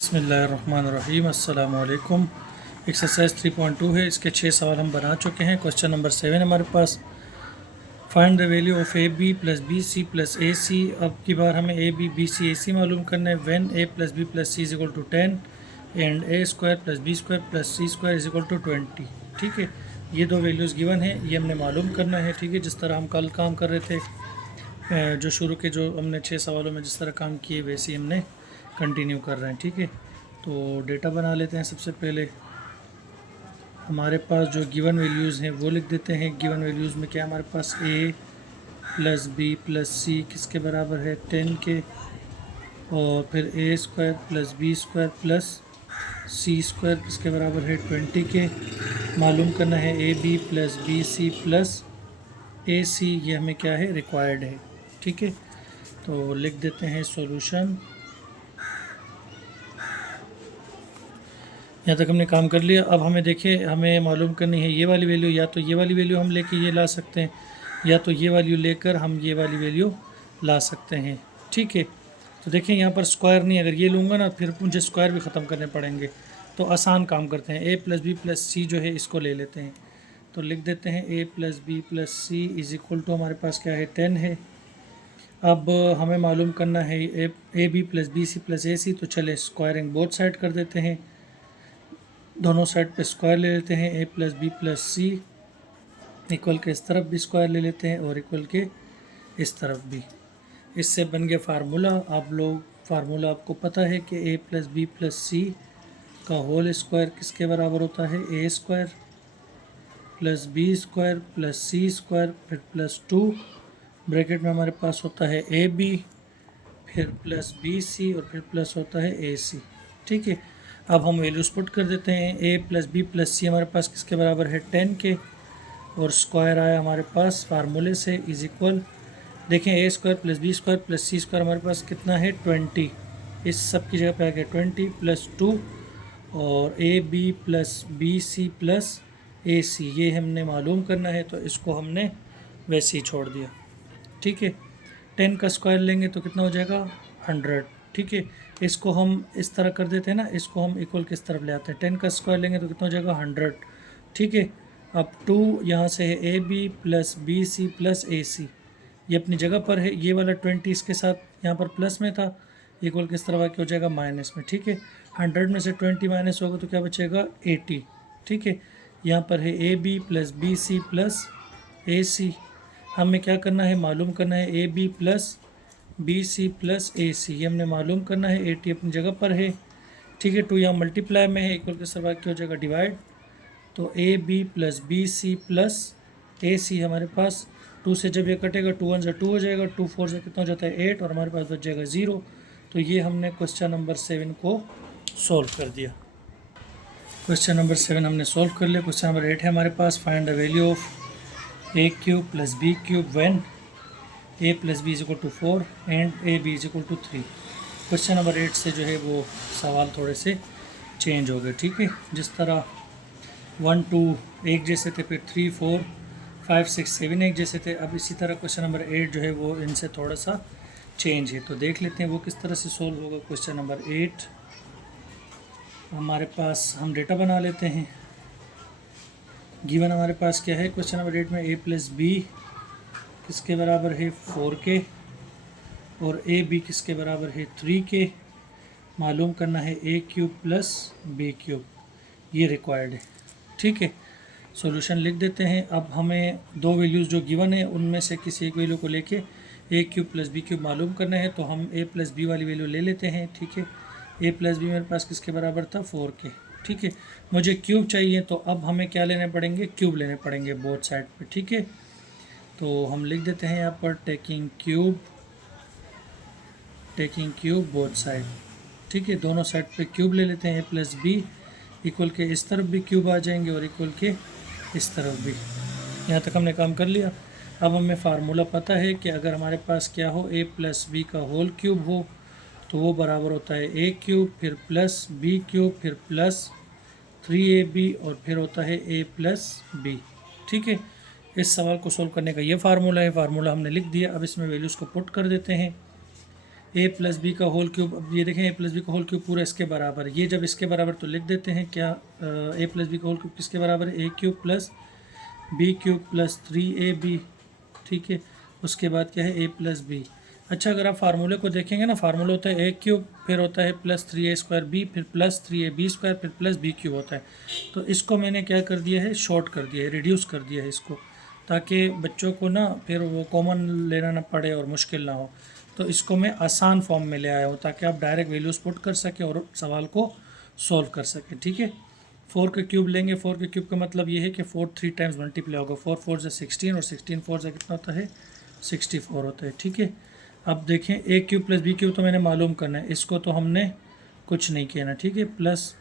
बिस्मिल्लाहिर्रहमानिर्रहीम अस्सलाम वालेकुम। एक्सरसाइज 3.2 है। इसके 6 सवाल हम बना चुके हैं। क्वेश्चन नंबर 7 हमारे पास, find the value of A B plus B C plus A C. अब की बार हमें ए बी बी सी ए सी मालूम करना है। When A plus B plus C is equal to 10 and A square plus B square plus C square is equal to 20। ठीक है, ये दो वैल्यूज़ गिवन है, ये हमने मालूम करना है। ठीक है, जिस तरह हम कल काम कर रहे थे, जो शुरू के जो हमने 6 सवालों में जिस तरह काम किए वैसे ही हमने कंटिन्यू कर रहे हैं। ठीक है, तो डेटा बना लेते हैं। सबसे पहले हमारे पास जो गिवन वैल्यूज़ हैं वो लिख देते हैं। गिवन वैल्यूज़ में क्या हमारे पास A plus B plus C किसके बराबर है 10 के, और फिर A square plus B square plus C square किसके बराबर है 20 के। मालूम करना है A B plus B C plus ए सी, ये हमें क्या है रिक्वायर्ड है। ठीक है, तो लिख देते हैं सॉल्यूशन। यहाँ तक हमने काम कर लिया। अब हमें देखिए, हमें मालूम करनी है ये वाली वैल्यू, या तो ये वाली वैल्यू हम लेके ये ला सकते हैं, या तो ये वैल्यू लेकर हम ये वाली वैल्यू ला सकते हैं। ठीक है, तो देखिए यहाँ पर स्क्वायर नहीं, अगर ये लूँगा ना फिर मुझे स्क्वायर भी ख़त्म करने पड़ेंगे, तो आसान काम करते हैं। ए प्लस बी प्लस सी जो है इसको ले लेते हैं, तो लिख देते हैं A plus B plus C is equal to हमारे पास क्या है 10 है। अब हमें मालूम करना है A B plus B C plus A C, तो चले स्क्वायरिंग बोथ साइड कर देते हैं। दोनों साइड पे स्क्वायर ले लेते हैं। A plus B plus C equal के इस तरफ भी स्क्वायर ले लेते हैं और इक्वल के इस तरफ भी। इससे बन गया फार्मूला। आप लोग फार्मूला आपको पता है कि A plus B plus C का होल स्क्वायर किसके बराबर होता है A square plus B square plus C square फिर प्लस 2, ब्रैकेट में हमारे पास होता है ए बी, फिर प्लस बी सी और फिर प्लस होता है ए सी। ठीक है, अब हम वैल्यूज़ पुट कर देते हैं। ए प्लस बी प्लस सी हमारे पास किसके बराबर है 10 के, और स्क्वायर आया हमारे पास फार्मूले से इज इक्वल, देखें a square plus B square plus C square हमारे पास कितना है 20। इस सब की जगह पे आ गया 20 प्लस 2, और a B plus B C plus ए सी ये हमने मालूम करना है, तो इसको हमने वैसे ही छोड़ दिया। ठीक है, 10 का स्क्वायर लेंगे तो कितना हो जाएगा 100। ठीक है, इसको हम इस तरह कर देते हैं ना, इसको हम इक्वल किस तरफ ले आते हैं, 10 का स्क्वायर लेंगे तो कितना हो जाएगा 100। ठीक है, अब 2 यहाँ से है A B plus B C plus ए सी, ये अपनी जगह पर है। ये वाला 20 इसके साथ यहाँ पर प्लस में था, इक्वल किस तरफ आके हो जाएगा माइनस में। ठीक है, 100 में से 20 माइनस होगा तो क्या बचेगा 80। ठीक है, यहाँ पर है A B plus B C plus A c, हमें क्या करना है मालूम करना है A B plus B C plus ए सी, ये हमने मालूम करना है। 80 अपनी जगह पर है। ठीक है, 2 यहाँ मल्टीप्लाई में है, इक्वल के सवाल क्या हो जाएगा डिवाइड, तो a B plus B C plus A c हमारे पास 2 से जब ये कटेगा 2 1 से 2 हो जाएगा, 2 4 से कितना हो जाता है 8, और हमारे पास बच जाएगा 0। तो ये हमने क्वेश्चन नंबर 7 को सॉल्व कर दिया। क्वेश्चन नंबर 7 हमने सॉल्व कर लिया। क्वेश्चन नंबर 8 है हमारे पास, find the value of a cube plus B cube when A plus b is equal to 4 and a b is equal to 3। Question number 8 से जो है वो सवाल थोड़े से चेंज हो गए। ठीक है, जिस तरह 1 2 एक जैसे थे, फिर 3 4 5 6 7 एक जैसे थे, अब इसी तरह क्वेश्चन नंबर 8 जो है वो इनसे थोड़ा सा चेंज है। तो देख लेते हैं वो किस तरह से सोल्व होगा। क्वेश्चन नंबर 8 हमारे पास, हम डेटा बना लेते हैं। गिवन हमारे पास क्या है क्वेश्चन नंबर 8 में, ए प्लस बी किसके बराबर है 4 के, और ए बी किसके बराबर है 3 के। मालूम करना है a cube plus B cube, ये रिक्वायर्ड है। ठीक है, सॉल्यूशन लिख देते हैं। अब हमें दो वैल्यूज़ जो गिवन है उनमें से किसी एक वैल्यू को लेके ए क्यूब प्लस बी क्यूब मालूम करना है, तो हम ए प्लस बी वाली वैल्यू ले लेते हैं। ठीक है, ए प्लस बी मेरे पास किसके बराबर था 4 के। ठीक है, मुझे क्यूब चाहिए, तो अब हमें क्या लेने पड़ेंगे क्यूब लेने पड़ेंगे बोथ साइड पे। ठीक है, तो हम लिख देते हैं यहाँ पर टेकिंग क्यूब बोथ साइड। ठीक है, दोनों साइड पे क्यूब ले लेते हैं। ए प्लस बी इक्वल के इस तरफ भी क्यूब आ जाएंगे और इक्वल के इस तरफ भी। यहाँ तक हमने काम कर लिया। अब हमें फार्मूला पता है कि अगर हमारे पास क्या हो ए प्लस बी का होल क्यूब हो तो वो बराबर होता है ए क्यूब फिर प्लस बी क्यूब फिर प्लस 3ab और फिर होता है a प्लस बी। ठीक है, इस सवाल को सोल्व करने का ये फार्मूला है। फार्मूला हमने लिख दिया। अब इसमें वैल्यूज़ को पुट कर देते हैं। ए प्लस बी का होल क्यूब, अब ये देखें ए प्लस बी का होल क्यूब पूरा इसके बराबर है, ये जब इसके बराबर तो लिख देते हैं क्या, ए प्लस बी का होल क्यूब किसके बराबर है, a cube plus B cube plus 3ab, ठीक है। उसके बाद क्या है, ए प्लस बी। अच्छा, अगर आप फार्मूले को देखेंगे ना, फार्मूला होता है ए क्यूब, फिर होता है प्लस 3a² फिर प्लस 3ab² फिर प्लस बी क्यूब होता है। तो इसको मैंने क्या कर दिया है, शॉर्ट कर दिया है, रिड्यूस कर दिया है इसको, ताकि बच्चों को ना फिर वो कॉमन लेना ना पड़े और मुश्किल ना हो। तो इसको मैं आसान फॉर्म में ले आया हूँ ताकि आप डायरेक्ट वैल्यूज़ पुट कर सकें और सवाल को सॉल्व कर सकें, ठीक है। 4 का क्यूब लेंगे, 4 के क्यूब का मतलब ये है कि 4 3 टाइम्स मल्टीप्लाई होगा, 4 4 से 16 और 16 4 से कितना होता है, 64 होता है, ठीक है। अब देखें ए क्यूब प्लस बी क्यूब तो मैंने मालूम करना है, इसको तो हमने कुछ नहीं किया ना, ठीक है। प्लस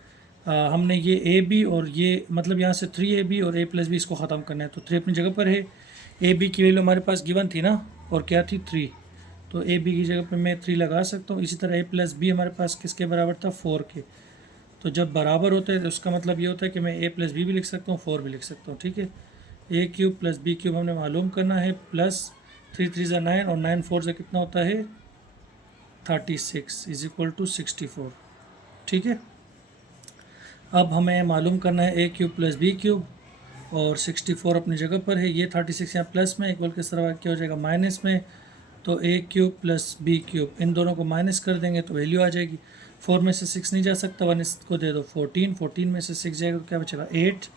हमने ये ए बी और ये मतलब यहाँ से 3ab और ए प्लस बी इसको ख़त्म करना है, तो 3 अपनी जगह पर है, ए बी की वैल्यू हमारे पास गिवन थी ना, और क्या थी 3, तो ए बी की जगह पर मैं 3 लगा सकता हूँ। इसी तरह ए प्लस बी हमारे पास किसके बराबर था, 4 के। तो जब बराबर होते हैं तो उसका मतलब ये होता है कि मैं ए प्लस बी भी लिख सकता हूँ, 4 भी लिख सकता हूँ, ठीक है। A cube plus B cube हमने मालूम करना है, प्लस 3 3 ज़ा 9 और 9 4 से कितना होता है 36 इज इक्वल टू 64, ठीक है। अब हमें मालूम करना है a cube plus B cube, और 64 अपनी जगह पर है, ये 36 यहाँ प्लस में इक्वल किस तरह क्या हो जाएगा माइनस में, तो a cube plus B cube इन दोनों को माइनस कर देंगे तो वैल्यू आ जाएगी। 4 में से 6 नहीं जा सकता, 1 इसको दे दो 14, 14 में से 6 जाएगा तो क्या बचेगा 8,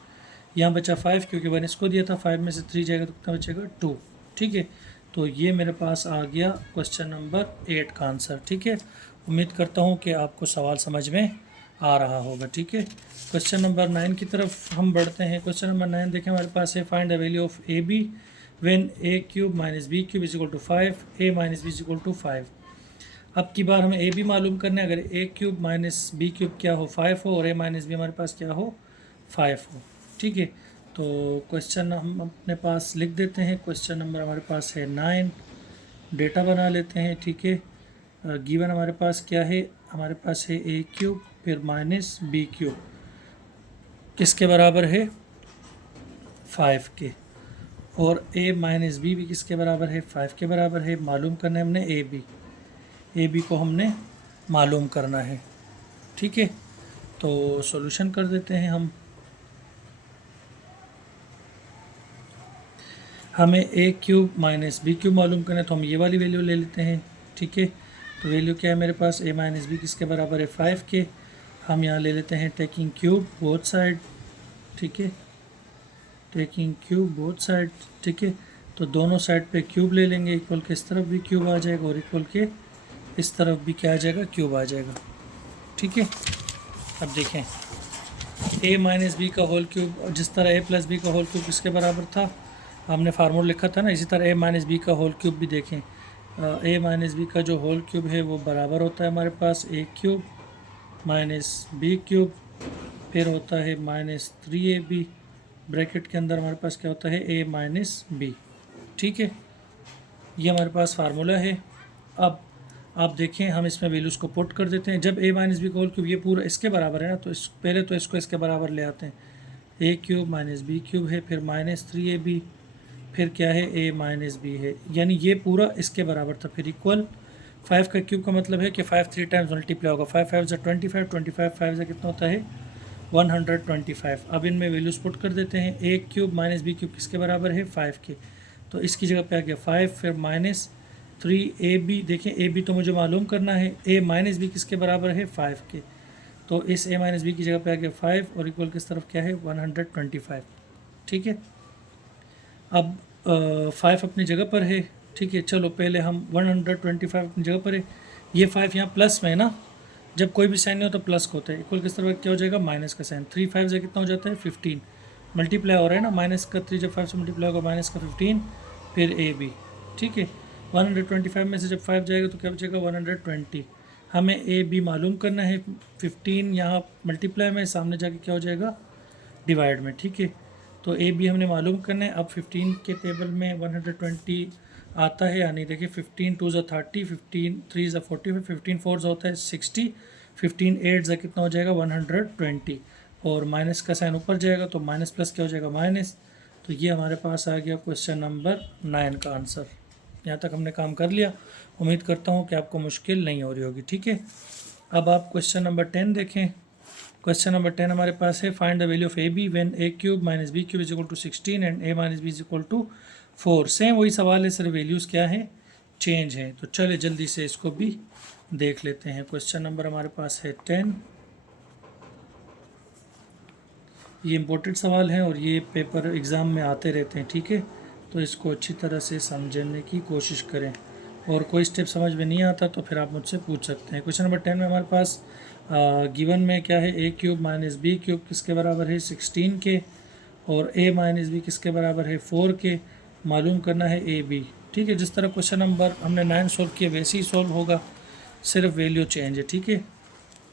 यहाँ बचा 5 क्योंकि 1 इसको दिया था, 5 में से 3 जाएगा तो कितना बचेगा 2, ठीक है। तो ये मेरे पास आ गया क्वेश्चन नंबर 8 का आंसर, ठीक है। उम्मीद करता हूँ कि आपको सवाल समझ में आ रहा होगा, ठीक है। क्वेश्चन नंबर 9 की तरफ हम बढ़ते हैं। क्वेश्चन नंबर 9 देखें हमारे पास है, find the value of A B when A cube minus B cube is equal to 5, A minus B is equal to 5। अब की बार हमें ए बी मालूम करना है, अगर ए क्यूब माइनस बी क्यूब क्या हो 5 हो और ए माइनस बी हमारे पास क्या हो 5 हो, ठीक है। तो क्वेश्चन हम अपने पास लिख देते हैं, क्वेश्चन नंबर हमारे पास है 9, डेटा बना लेते हैं, ठीक है। गिवन हमारे पास क्या है, हमारे पास है ए क्यूब फिर माइनस बी क्यूब किसके बराबर है 5 के, और a माइनस बी भी किसके बराबर है 5 के बराबर है। मालूम करना है हमने ए बी को हमने मालूम करना है, ठीक है। तो सॉल्यूशन कर देते हैं हम। हमें ए क्यूब माइनस बी क्यूब मालूम करना है तो हम ये वाली वैल्यू ले लेते हैं, ठीक है। तो वैल्यू क्या है मेरे पास, a माइनस बी किसके बराबर है 5 के। हम यहाँ ले लेते हैं टेकिंग क्यूब बोथ साइड, ठीक है, टेकिंग क्यूब बोथ साइड, ठीक है। तो दोनों साइड पे क्यूब ले लेंगे, इक्वल के इस तरफ भी क्यूब आ जाएगा और इक्वल के इस तरफ भी क्या आ जाएगा क्यूब आ जाएगा, ठीक है। अब देखें a माइनस बी का होल क्यूब, जिस तरह a प्लस बी का होल क्यूब किसके बराबर था, हमने फार्मूला लिखा था ना, इसी तरह a माइनस बी का होल क्यूब भी देखें। a माइनस बी का जो होल क्यूब है वो बराबर होता है हमारे पास a cube minus B cube, फिर होता है माइनस 3ab, ब्रैकेट के अंदर हमारे पास क्या होता है a माइनस बी, ठीक है। ये हमारे पास फार्मूला है। अब आप देखें हम इसमें वैल्यूज़ को पुट कर देते हैं। जब a माइनस बी का होल क्यूब ये पूरा इसके बराबर है ना, तो इस पहले तो इसको इसके बराबर ले आते हैं, a cube minus B cube है, फिर माइनस 3ab, फिर क्या है a माइनस बी है, यानी ये पूरा इसके बराबर था, फिर इक्वल 5 का क्यूब का मतलब है कि 5 3 टाइम्स मल्टीप्लाई होगा, 5 5 25, 25 5 से कितना होता है 125। अब इनमें वैल्यूज़ पुट कर देते हैं। A cube minus B cube किसके बराबर है 5 के, तो इसकी जगह पे आ गया 5, फिर माइनस 3ab, देखें ए बी तो मुझे मालूम करना है, ए माइनस बी किसके बराबर है 5 के, तो इस ए माइनस बी की जगह पे आ गया 5 और इक्वल किस तरफ क्या है 125, ठीक है। अब 5 अपनी जगह पर है, ठीक है। चलो पहले हम 125 अपनी जगह पर है, ये 5 यहाँ प्लस में है ना, जब कोई भी साइन नहीं हो तो प्लस का होता है, इक्वल किस तरफ क्या हो जाएगा माइनस का साइन, 3 5 से कितना हो जाता है 15, मल्टीप्लाई हो रहा है ना, माइनस का 3 जब 5 से मल्टीप्लाई होगा माइनस का 15, फिर ए बी, ठीक है। 125 में से जब 5 जाएगा तो क्या बचेगा 120। हमें ए बी मालूम करना है, 15 यहाँ मल्टीप्लाई में, सामने जाके क्या हो जाएगा डिवाइड में, ठीक है। तो ए बी हमने मालूम करना है। अब 15 के टेबल में 120 आता है, यानी देखिए 15 2 ज़ा 30, 15 3 ज़ा 45, 15 4 ज़ा होता है 60, 15 8 ज़ा कितना हो जाएगा 120, और माइनस का साइन ऊपर जाएगा तो माइनस प्लस क्या हो जाएगा माइनस। तो ये हमारे पास आ गया क्वेश्चन नंबर 9 का आंसर। यहाँ तक हमने काम कर लिया। उम्मीद करता हूँ कि आपको मुश्किल नहीं हो रही होगी। ठीक है, अब आप क्वेश्चन नंबर 10 देखें। क्वेश्चन नंबर 10 हमारे पास है, find the value of A B when A cube minus B cube is equal to 16 and A minus B is equal to 4। Same वही सवाल है, सिर्फ वैल्यूज़ क्या है, चेंज है। तो चले जल्दी से इसको भी देख लेते हैं। क्वेश्चन नंबर हमारे पास है 10। ये इम्पोर्टेंट सवाल है और ये पेपर एग्ज़ाम में आते रहते हैं। ठीक है, तो इसको अच्छी तरह से समझने की कोशिश करें, और कोई स्टेप समझ में नहीं आता तो फिर आप मुझसे पूछ सकते हैं। क्वेश्चन नंबर 10 में हमारे पास गिवन में क्या है, a cube minus B cube किसके बराबर है 16 के, और ए माइनस बी किसके बराबर है 4 के। मालूम करना है ए बी। ठीक है, जिस तरह क्वेश्चन नंबर हमने 9 सॉल्व किया वैसे ही सॉल्व होगा, सिर्फ वैल्यू चेंज है। ठीक है,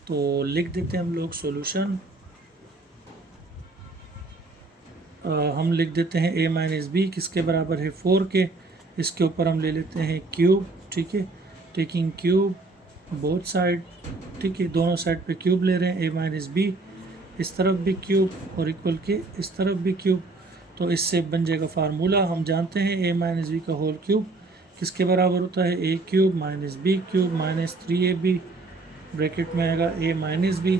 तो लिख देते हैं हम लोग सॉल्यूशन। हम लिख देते हैं ए माइनस बी किसके बराबर है 4 के। इसके ऊपर हम ले लेते हैं क्यूब। ठीक है, टेकिंग क्यूब बोथ साइड। ठीक है, दोनों साइड पे क्यूब ले रहे हैं। ए माइनस बी, इस तरफ भी क्यूब और इक्वल के इस तरफ भी क्यूब। तो इससे बन जाएगा फार्मूला। हम जानते हैं ए माइनस बी का होल क्यूब किसके बराबर होता है, a cube minus B cube minus 3ab, bracket में आएगा ए माइनस बी।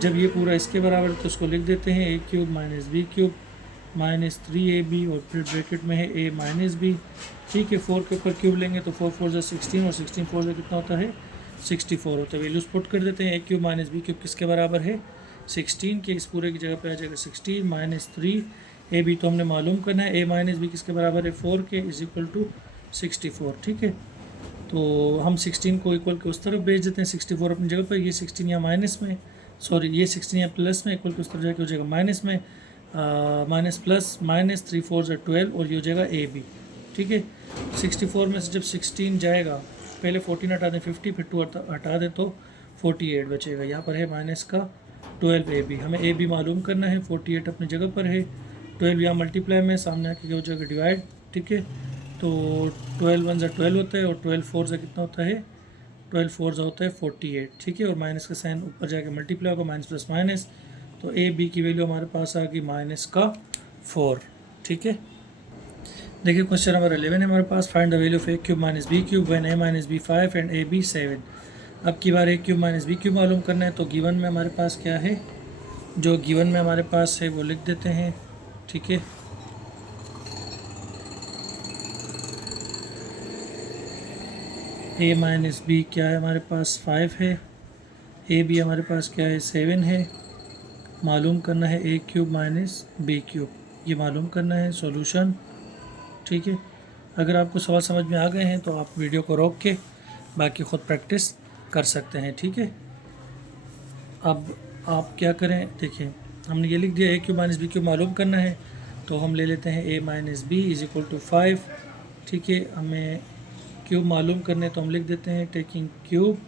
जब ये पूरा इसके बराबर है तो उसको लिख देते हैं a cube minus B cube minus 3ab, और फिर ब्रैकेट में है ए माइनस बी। ठीक है, 4 के ऊपर क्यूब लेंगे तो 4 4 16, और 16 4 से कितना होता है 64 होता है। वैल्यूज पुट कर देते हैं। A cube minus B cube किसके बराबर है 16 के, इस पूरे की जगह पे आ जाएगा 16 माइनस 3ab, तो हमने मालूम करना है ए माइनस बी किसके बराबर है 4 के, इज इक्वल टू 64। ठीक है, तो हम 16 को इक्वल के उस तरफ भेज देते हैं, 64 अपनी जगह पर। ये 16 यहाँ माइनस में, सॉरी ये 16 यहाँ प्लस में, इक्वल के उस तरफ जाके हो जाएगा माइनस में, माइनस प्लस माइनस 3 4 से 12, और ये हो जाएगा ए बी। ठीक है, 64 में से जब 16 जाएगा, पहले 14 हटा दें 50, फिर 2 हटा दें तो 48 बचेगा। यहाँ पर है माइनस का 12 ए बी। हमें ए बी मालूम करना है, 48 अपनी जगह पर है, 12 यहाँ मल्टीप्लाई में, सामने आके क्या हो जाएगा डिवाइड। ठीक है, तो 12 1 से 12 होता है, और 12 4 से कितना होता है 12 4 से होता है 48। ठीक है, और माइनस का साइन ऊपर जाके मल्टीप्लाई होगा, माइनस प्लस माइनस, तो ए बी की वैल्यू हमारे पास आ गई माइनस का 4। ठीक है, देखिए क्वेश्चन नंबर 11 है हमारे पास, find the value of a cube minus B cube when a minus b 5 and a b 7। अब की बार a cube minus B cube मालूम करना है। तो गिवन में हमारे पास क्या है, जो गिवन में हमारे पास है वो लिख देते हैं। ठीक है, ए माइनस बी क्या है हमारे पास 5 है, ए बी हमारे पास क्या है 7 है। मालूम करना है a cube minus B cube, ये मालूम करना है सॉल्यूशन। ठीक है, अगर आपको सवाल समझ में आ गए हैं तो आप वीडियो को रोक के बाकी ख़ुद प्रैक्टिस कर सकते हैं। ठीक है, अब आप क्या करें, देखिए हमने ये लिख दिया a cube minus B cube मालूम करना है, तो हम ले लेते हैं a minus B is equal to 5। ठीक है, हमें क्यूब मालूम करने तो हम लिख देते हैं टेकिंग क्यूब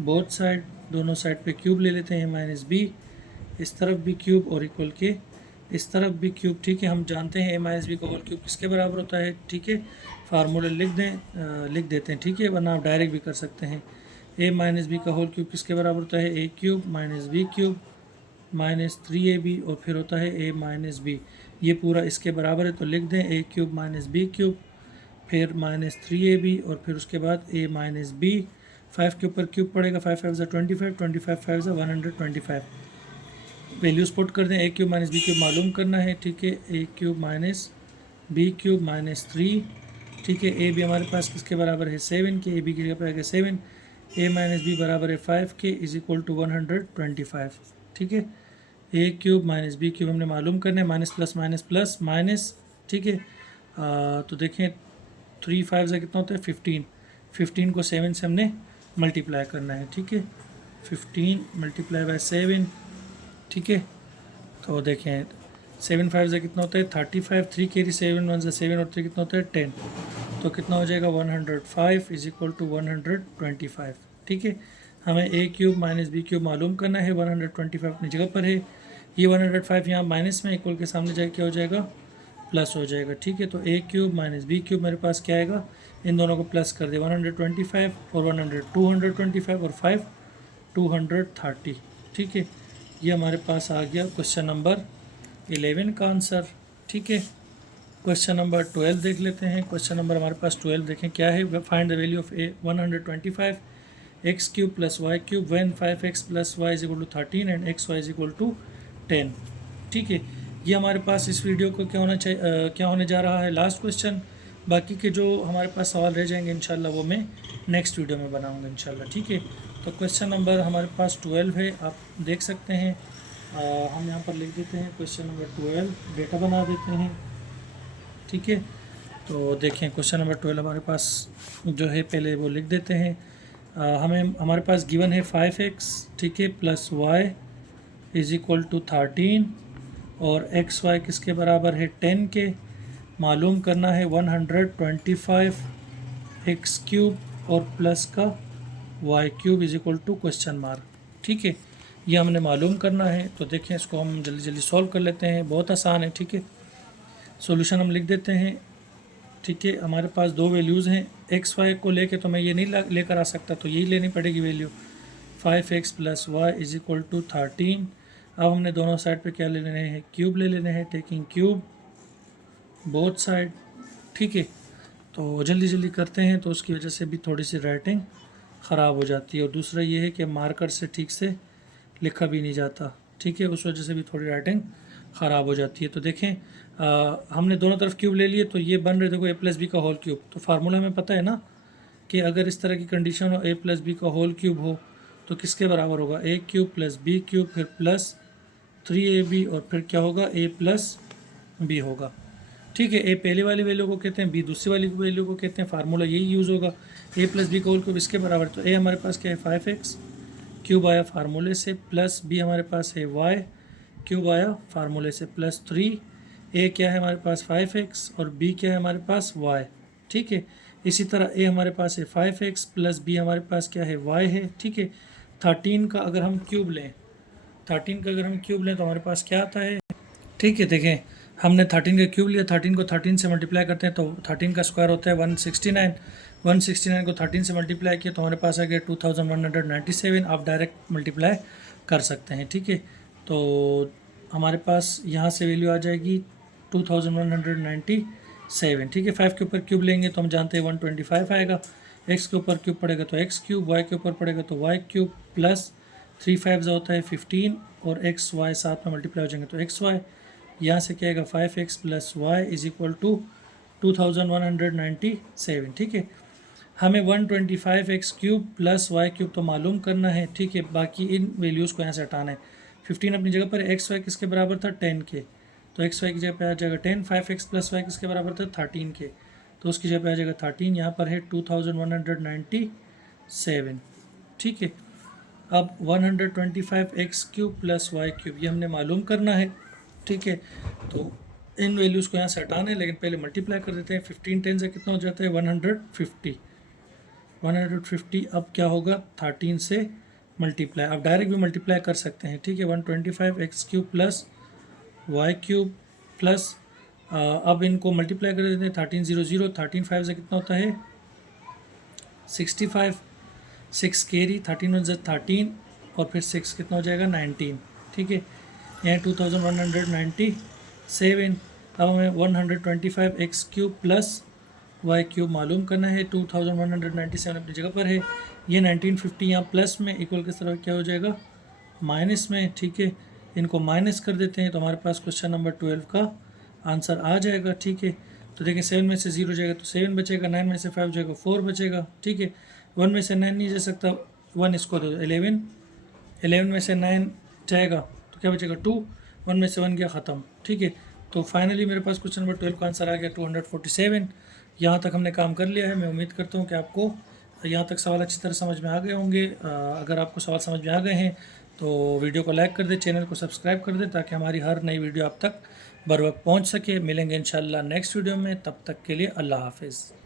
बोथ साइड, दोनों साइड पे क्यूब ले लेते हैं माइनस बी, इस तरफ भी क्यूब और इक्वल के इस तरफ भी क्यूब। ठीक है, हम जानते हैं ए माइनस बी का होल क्यूब किसके बराबर होता है। ठीक है, फार्मूला लिख देते हैं। ठीक है, वरना आप डायरेक्ट भी कर सकते हैं। ए माइनस बी का होल क्यूब किसके बराबर होता है, a cube minus B cube minus 3ab, और फिर होता है ए माइनस बी। ये पूरा इसके बराबर है तो लिख दें a cube minus B cube, फिर माइनस 3ab, और फिर उसके बाद ए माइनस बी। 5 के ऊपर क्यूब पड़ेगा, 5 5 25, 25 5 125। वैल्यूज पुट कर दें। A cube minus B cube मालूम करना है। ठीक है, a cube minus B cube minus 3। ठीक है, ए बी हमारे पास किसके बराबर है 7 के, ए बी की जगह पर आएगा 7। ए माइनस बी बराबर है 5 के, इज इक्वल टू 125। ठीक है, a cube minus B cube हमने मालूम करना है, minus plus minus plus minus. ठीक है, तो देखें 3 5 से कितना होता है 15, 15 को 7 से हमने मल्टीप्लाई करना है। ठीक है, 15 मल्टीप्लाई बाय 7। ठीक है, तो देखें 7 5 से कितना होता है 35, 3 कैरी 7 1 से 7 और 3 कितना होता है 10, तो कितना हो जाएगा 105 इज इक्वल टू 125। ठीक है, हमें ए क्यूब माइनस बी क्यूब मालूम करना है, 125 अपनी जगह पर है, ये 105 यहाँ माइनस में, इक्वल के सामने जाके क्या हो जाएगा प्लस हो जाएगा। ठीक है, तो a cube minus B cube मेरे पास क्या आएगा, इन दोनों को प्लस कर दे, 125 और 100 225 और 5 230। ठीक है, ये हमारे पास आ गया क्वेश्चन नंबर 11 का आंसर। ठीक है, क्वेश्चन नंबर 12 देख लेते हैं। क्वेश्चन नंबर हमारे पास 12 देखें क्या है। Find the value of A 125 X cube plus Y cube when 5x plus Y is equal to 13 and X Y is equal to 10। ठीक है, ये हमारे पास इस वीडियो को क्या होना चाहिए, क्या होने जा रहा है, लास्ट क्वेश्चन। बाकी के जो हमारे पास सवाल रह जाएंगे इंशाल्लाह वो मैं नेक्स्ट वीडियो में बनाऊंगा इंशाल्लाह। ठीक है, तो क्वेश्चन नंबर हमारे पास 12 है, आप देख सकते हैं। हम यहाँ पर लिख देते हैं क्वेश्चन नंबर 12, डेटा बना देते हैं। ठीक है, तो देखें क्वेश्चन नंबर 12 हमारे पास जो है पहले वो लिख देते हैं। हमें हमारे पास गिवन है 5x, ठीक है, plus Y is equal to 13 और एक्स वाई किसके बराबर है 10 के। मालूम करना है 125 एक्स क्यूब और प्लस का Y cube is equal to question mark. ठीक है, ये हमने मालूम करना है। तो देखें इसको हम जल्दी जल्दी सॉल्व कर लेते हैं, बहुत आसान है। ठीक है, सॉल्यूशन हम लिख देते हैं। ठीक है, हमारे पास दो वैल्यूज़ हैं, एक्स वाई को लेके तो मैं ये नहीं लेकर आ सकता, तो यही लेनी पड़ेगी value 5x plus Y is equal to 13। अब हमने दोनों साइड पे क्या ले लेने हैं, क्यूब ले लेने हैं, टेकिंग क्यूब बोथ साइड। ठीक है, तो जल्दी जल्दी करते हैं, तो उसकी वजह से भी थोड़ी सी राइटिंग ख़राब हो जाती है। और दूसरा ये है कि मार्कर से ठीक से लिखा भी नहीं जाता। ठीक है, उस वजह से भी थोड़ी राइटिंग ख़राब हो जाती है। तो देखें हमने दोनों तरफ क्यूब ले लिए, तो ये बन रहे देखो a प्लस बी का होल क्यूब। तो फार्मूला में पता है ना कि अगर इस तरह की कंडीशन हो a प्लस बी का होल क्यूब हो तो किसके बराबर होगा, a cube plus B cube फिर प्लस 3ab और फिर क्या होगा a प्लस बी होगा। ठीक है, a पहले वाली वैल्यू को कहते हैं, b दूसरी वाली वैल्यू को कहते हैं। फार्मूला यही यूज़ होगा, a प्लस बी का होल क्यूब इसके बराबर। तो a हमारे पास क्या है 5x क्यूब आया फार्मूले से, प्लस b हमारे पास है y क्यूब आया फार्मूले से, प्लस 3। a क्या है हमारे पास 5x और b क्या है हमारे पास y। ठीक है, इसी तरह a हमारे पास है 5x प्लस b हमारे पास क्या है y है। ठीक है, 13 का अगर हम क्यूब लें, 13 का अगर हम क्यूब लें तो हमारे पास क्या आता है। ठीक है, देखें हमने 13 का क्यूब लिया, 13 को 13 से मल्टीप्लाई करते हैं तो 13 का स्क्वायर होता है 169। 169 को 13 से मल्टीप्लाई किया तो हमारे पास आ गया 2197। आप डायरेक्ट मल्टीप्लाई कर सकते हैं। ठीक है, तो हमारे पास यहाँ से वैल्यू आ जाएगी 2197। ठीक है, 5 के ऊपर क्यूब लेंगे तो हम जानते हैं 125 आएगा। x के ऊपर क्यूब पड़ेगा तो x क्यूब, y के ऊपर पड़ेगा तो y क्यूब, प्लस 3 5 होता है 15 और x y साथ में मल्टीप्लाई हो जाएंगे तो एक्स वाई। यहाँ से क्या आएगा 5x plus Y is equal to 2197। ठीक है, हमें 125x cube plus Y cube तो मालूम करना है। ठीक है, बाकी इन वैल्यूज़ को यहाँ से हटाना है। 15 अपनी जगह पर, एक्स वाई किसके बराबर था 10 के, तो एक्स वाई की जगह पे आ जाएगा 10। 5x प्लस वाई किसके बराबर था 13 के, तो उसकी जगह पे आ जाएगा 13। यहाँ पर है 2197। ठीक है, अब 125x cube plus Y cube ये हमने मालूम करना है। ठीक है, तो इन वैल्यूज़ को यहाँ से हटाना है, लेकिन पहले मल्टीप्लाई कर देते हैं। 15 10 से कितना हो जाता है 150। 150 अब क्या होगा 13 से मल्टीप्लाई, आप डायरेक्ट भी मल्टीप्लाई कर सकते हैं। ठीक है, 125x cube plus Y cube plus अब इनको मल्टीप्लाई कर देते हैं 13 0 0। 13 5 से कितना होता है 65, 6 कैरी, 13 1 13 और फिर 6 कितना हो जाएगा 19। ठीक है, यहाँ 2197। अब हमें 125x cube plus Y cube मालूम करना है। 2197 अपनी जगह पर है, ये 1950 यहाँ प्लस में, इक्वल किस तरह क्या हो जाएगा माइनस में। ठीक है, इनको माइनस कर देते हैं तो हमारे पास क्वेश्चन नंबर 12 का आंसर आ जाएगा। ठीक है, तो देखिए 7 में से 0 जाएगा तो 7 बचेगा, 9 में से 5 जाएगा 4 बचेगा। ठीक है, 1 में से 9 नहीं जा सकता, 1 इसको दो 11, 11 में से 9 जाएगा तो क्या बचेगा 2, 1 में से 1 गया ख़त्म। ठीक है, तो फाइनली मेरे पास क्वेश्चन नंबर 12 का आंसर आ गया 247। यहाँ तक हमने काम कर लिया है। मैं उम्मीद करता हूँ कि आपको यहाँ तक सवाल अच्छी तरह समझ में आ गए होंगे। अगर आपको सवाल समझ में आ गए हैं तो वीडियो को लाइक कर दें, चैनल को सब्सक्राइब कर दें ताकि हमारी हर नई वीडियो आप तक बर वक्त पहुँच सके। मिलेंगे इंशाल्लाह नेक्स्ट वीडियो में, तब तक के लिए अल्लाह हाफिज़।